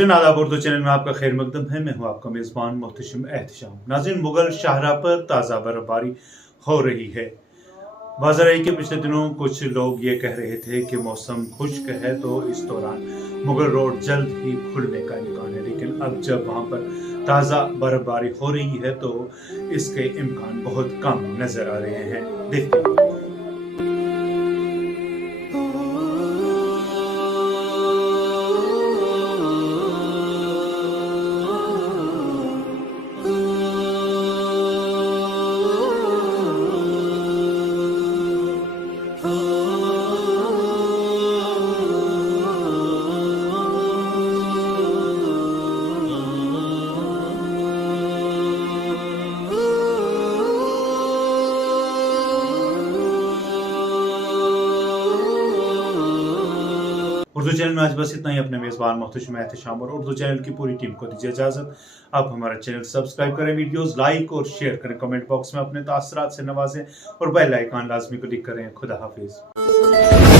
नाज़रीन आदाब, उर्दू चैनल में आपका खैर मकदम है। मैं हूँ आपका मेज़बान मोहतशिम एहतशाम। नाज़रीन, मुगल शाहराह पर ताज़ा बर्फबारी हो रही है। बाज़ार है कि पिछले दिनों कुछ लोग ये कह रहे थे कि मौसम खुश्क है तो इस दौरान मुगल रोड जल्द ही खुलने का इम्कान है, लेकिन अब जब वहाँ पर ताज़ा बर्फबारी हो रही है तो इसके इम्कान बहुत कम नज़र आ रहे हैं। देखते हैं। उर्दू चैनल में आज बस इतना ही। अपने मेज़बान मोहतशिम एहतशाम और उर्दू चैनल की पूरी टीम को दीजिए इजाज़त। आप हमारा चैनल सब्सक्राइब करें, वीडियोस लाइक और शेयर करें, कमेंट बॉक्स में अपने तासरात से नवाजें और बेल आइकन लाजमी क्लिक करें। खुदा हाफिज़।